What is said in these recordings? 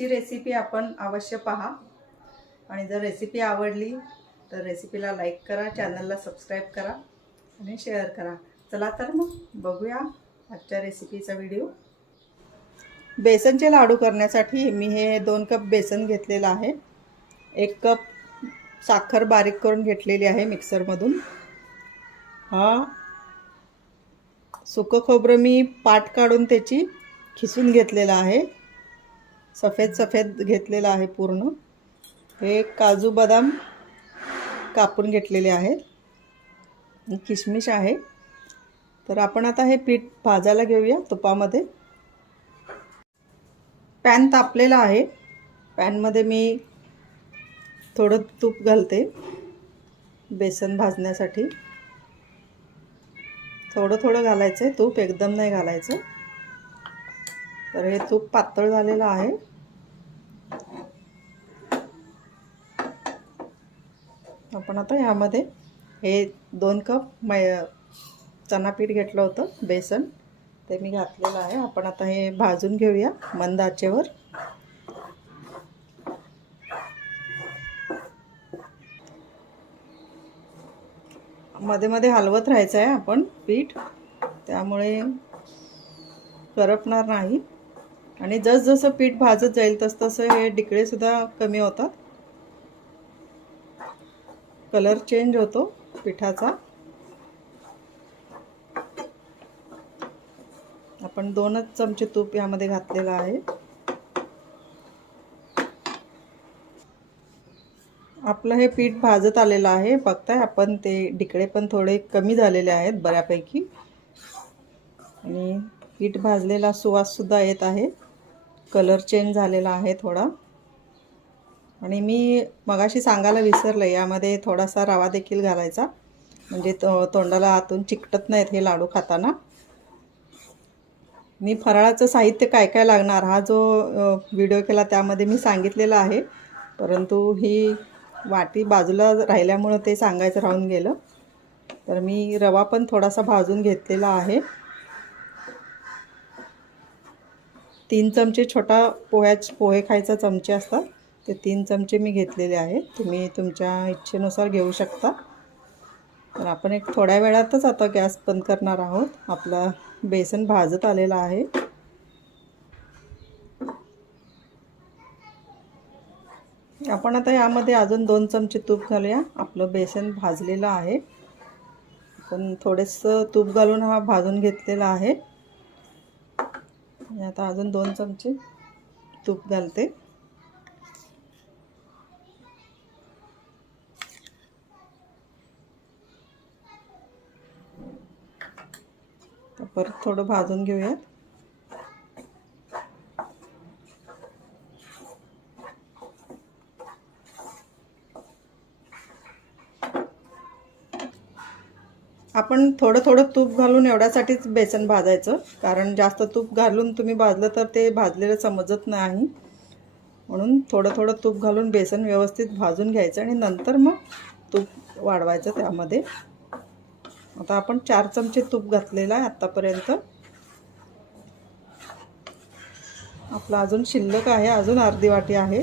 आजची रेसिपी आपण अवश्य पहा आणि जर रेसिपी आवडली तर रेसिपीला लाईक करा, चॅनलला सबस्क्राईब करा आणि शेअर करा। चला तर मग बघूया आजच्या रेसिपीचा व्हिडिओ। बेसनचे लाडू करण्यासाठी मी हे 2 कप बेसन घेतलेला आहे। 1 कप साखर बारीक करून घेतलेली आहे मिक्सरमधून। हा सुकं खोबरं मी पाट काढून त्याची खिसून घेतलेला आहे। सफेद घेतलेला आहे पूर्ण। हे काजू बदाम कापून घेतलेले आहेत। किशमिश आहे। तर आपण आता हे पीठ भाजायला घेऊया तुपामध्ये। पॅन तापलेला आहे। पॅनमध्ये मी थोडं तूप घालते बेसन भाजण्यासाठी। थोडं घालायचं आहे तूप, एकदम नाही घालायचं। तर हे तूप पातळ झालेलं आहे। आपण आता यामध्ये हे 2 कप चणा पीठ घेतलं होतं बेसन, ते मी घातलेलं आहे। आपण आता हे भाजून घेऊया मंद आचेवर। मध्ये मध्ये हलवत राहायचं आहे आपण पीठ, त्यामुळे करपणार नाही। आणि जसं पीठ भाजत जाईल तसं हे डिकळे सुद्धा कमी होतात, कलर चेंज होतो पिठाचा। आपण 2च चमचे तूप यामध्ये घातलेलं आहे। आपलं हे पीठ भाजत आलेलं आहे। बघताय आपण ते डिकळे पण थोडे कमी झालेले आहेत बऱ्यापैकी। आणि पीठ भाजलेला सुवास सुद्धा येत आहे, कलर चेंज झालेला आहे थोडा। आणि मी मगाशी सांगायला विसरले, यामध्ये थोडासा रवा देखील घालायचा, म्हणजे तोंडाला आतून चिकटत नाहीत हे लाडू खाताना। मी फराळाचं साहित्य काय काय लागणार हा जो व्हिडिओ केला त्यामध्ये मी सांगितलेलं आहे, परंतु ही वाटी बाजूला राहिल्यामुळे ते सांगायचं राहून गेलं। तर मी रवा पण थोडासा भाजून घेतलेला आहे। 3 चमचे छोटा पोहे खायचा चमचे असतात ते 3 चमचे मी घेतलेले आहेत। तुम्ही तुमच्या इच्छेनुसार घेऊ शकता। तर आपण एक थोड्या वेळातच आता गॅस बंद करणार आहोत। आपला बेसन भाजत आलेला आहे। आपण आता यामध्ये अजून 2 चमचे तूप घालूया। आपलं बेसन भाजलेलं आहे, आपण थोडेसं तूप घालून हा भाजून घेतलेला आहे। आता अजून 2 चमचे तूप घालते। परत थोडं भाजून घेऊया। आपण थोडं तूप घालून एवढ्यासाठीच बेसन भाजायचं, कारण जास्त तूप घालून तुम्ही भाजलं तर ते भाजलेलं समजत नाही। म्हणून थोडं तूप घालून बेसन व्यवस्थित भाजून घ्यायचं आणि नंतर मग तूप वाढवायचं त्यामध्ये। आता आपण 4 चमचे तूप घातलेलं आहे आतापर्यंत। आपलं अजून शिल्लक आहे, अजून अर्धी वाटी आहे।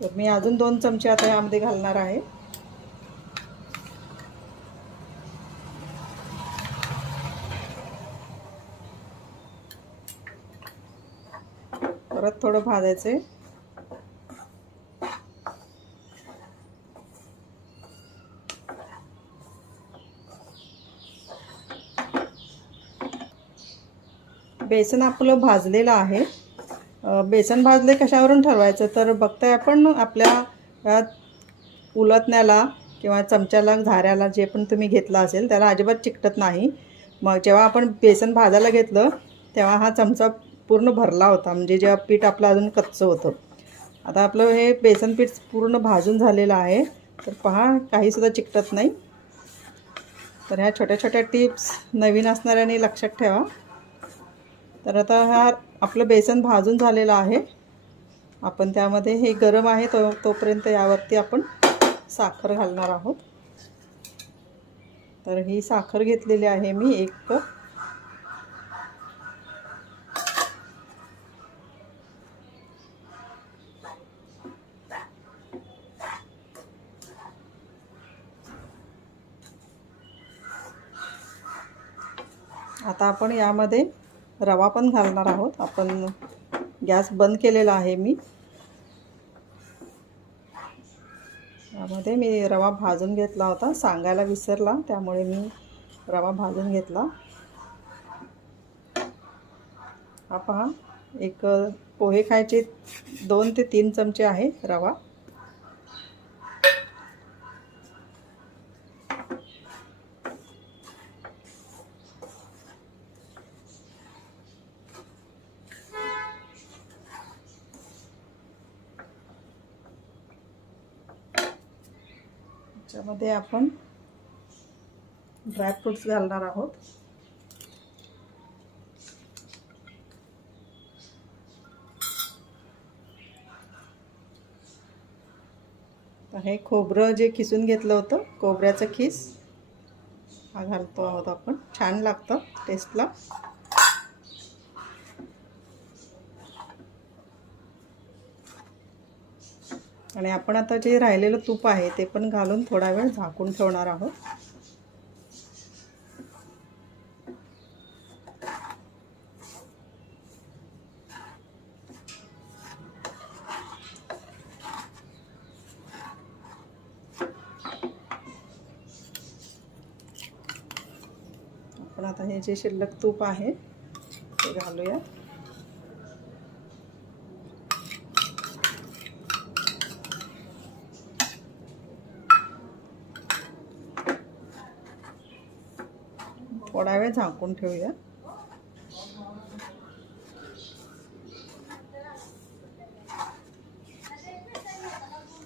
तर मी अजून 2 चमचे आता यामध्ये घालणार आहे। परत थोडं भाजायचे। बेसन आपलं भाजलेलं आहे। बेसन भाजले कशावरून ठरवायचं तर बघताय आपण आपल्या उलटण्याला किंवा चमच्याला झाऱ्याला जे पण तुम्ही घेतला असेल त्याला अजिबात चिकटत नाही। मग जेव्हा आपण बेसन भाजायला घेतलं तेव्हा हा चमचा पूर्ण भरला होता, म्हणजे जेव्हा पीठ आपलं अजून कच्चं होतं। आता आपलं हे बेसन पीठ पूर्ण भाजून झालेलं आहे, तर पहा काही सुद्धा चिकटत नाही। तर ह्या छोट्या टिप्स नवीन असणाऱ्यांनी लक्षात ठेवा। तर आता हा आपलं बेसन भाजून झालेलं आहे। आपण त्यामध्ये हे गरम आहे तोपर्यंत यावरती आपण साखर घालणार आहोत। तर ही साखर घेतलेली आहे मी 1 कप। आता आपण यामध्ये रवा पण घालणार आहोत. आपण गॅस बंद केलेला आहे मी. यामध्ये मी रवा भाजून घेतला होता, सांगायला विसरला, त्यामुळे मी रवा भाजून घेतला. हा पहा, एक पोहे खायचे 2 ते 3 चमचे आहे रवा. त्यामध्ये आपण ड्रायफ्रूट्स घालणार आहोत. हे खोबरं जे किसून घेतलं होतं, खोबऱ्याचं खीस हा घालतो आहोत आपण. छान लागतं टेस्टला. आणि आपण आता जे राहिलेलं तूप आहे ते पण घालून थोडा वेळ झाकून ठेवणार आहोत. आपण आता हे जे शिल्लक तूप आहे ते घालूया. थोडा वेळ झाकून ठेवूया.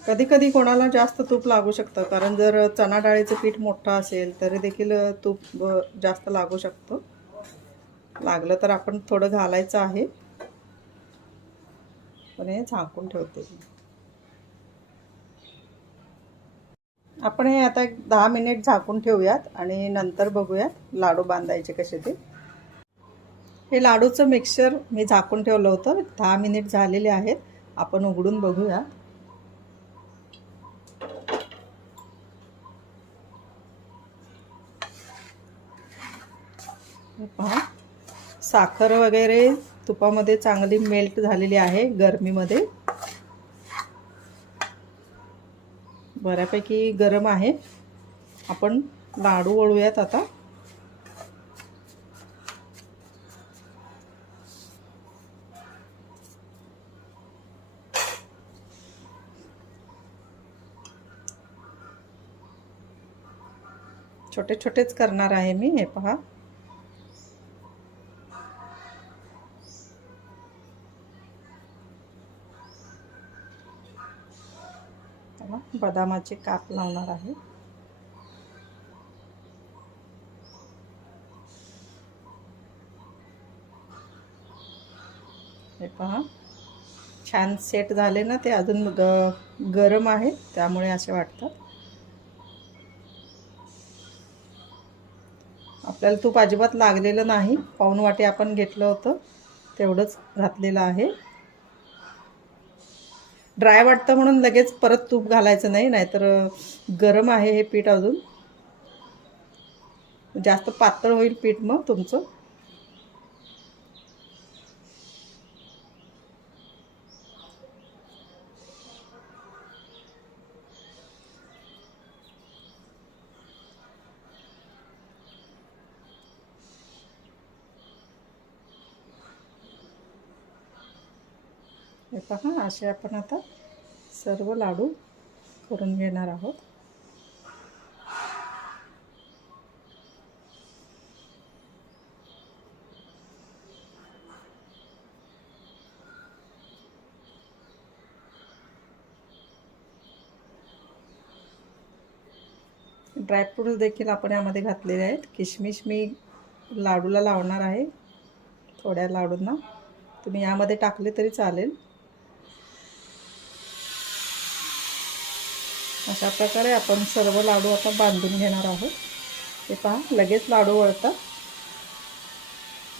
कधी कधी कोणाला जास्त तूप लागू शकतं, कारण जर चणा डाळीचं पीठ मोठं असेल तरी देखील तूप जास्त लागू शकतं. लागलं तर आपण थोडं घालायचं आहे. पण हे झाकून ठेवते. आपण हे आता 10 मिनिट झाकून ठेवूयात आणि नंतर बघूयात लाडू बांधायचे कसे ते. हे लाडूचं मिक्सचर मी झाकून ठेवलं होतं. 10 मिनिट झालेले आहेत. आपण उघडून बघूया. पहा, साखर वगैरे तुपामध्ये चांगली मेल्ट झालेली आहे. गरमीमध्ये बऱ्यापैकी गरम आहे. आपण लाडू वळूयात आता. छोटे छोटेच करणार आहे मी. हे पहा, बदामाचे काप लावणार आहे. हे पहा, छान सेट झाले ना ते. अजून गरम आहे त्यामुळे असे वाटतात. आपल्याला तूप अजिबात लागलेलं नाही. पाऊण वाटी आपण घेतलं होतं तेवढंच घातलेलं आहे. ड्राय वाटतं म्हणून लगेच परत तूप घालायचं नाही, नाहीतर गरम आहे हे पीठ. अजून जास्त पातळ होईल पीठ मग तुमचं. हे पहा, असे आपण आता सर्व लाडू करून घेणार आहोत. ड्रायफ्रूट्स देखील आपण यामध्ये घातलेले आहेत. किशमिश मी लाडूला लावणार आहे. थोड्या लाडूंना तुम्ही यामध्ये टाकले तरी चालेल. अशा प्रकारे आपण सर्व लाडू आता बांधून घेणार आहोत. हे पहा, लगेच लाडू वळतात.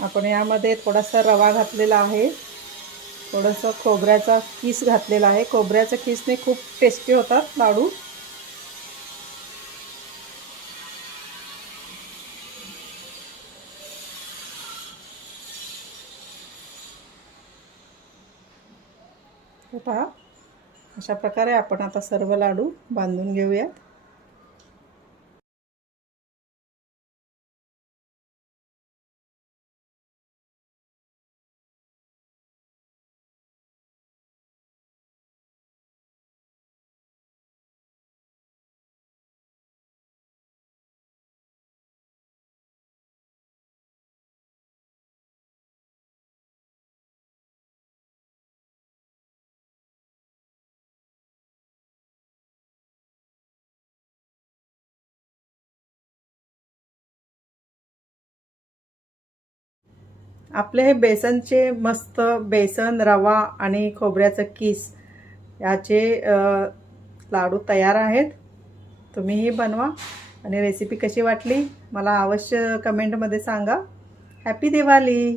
आपण यामध्ये थोडासा रवा घातलेला आहे. थोडंसं खोबऱ्याचा किस घातलेला आहे. खोबऱ्याच्या किसने खूप टेस्टी होतात लाडू. पहा, अशा प्रकारे आपण आता सर्व लाडू बांधून घेऊयात. आपले हे बेसनचे मस्त बेसन, रवा आणि खोबऱ्याचं किस याचे लाडू तयार आहेत. तुम्हीही बनवा आणि रेसिपी कशी वाटली मला अवश्य कमेंटमध्ये सांगा. हॅपी दिवाळी.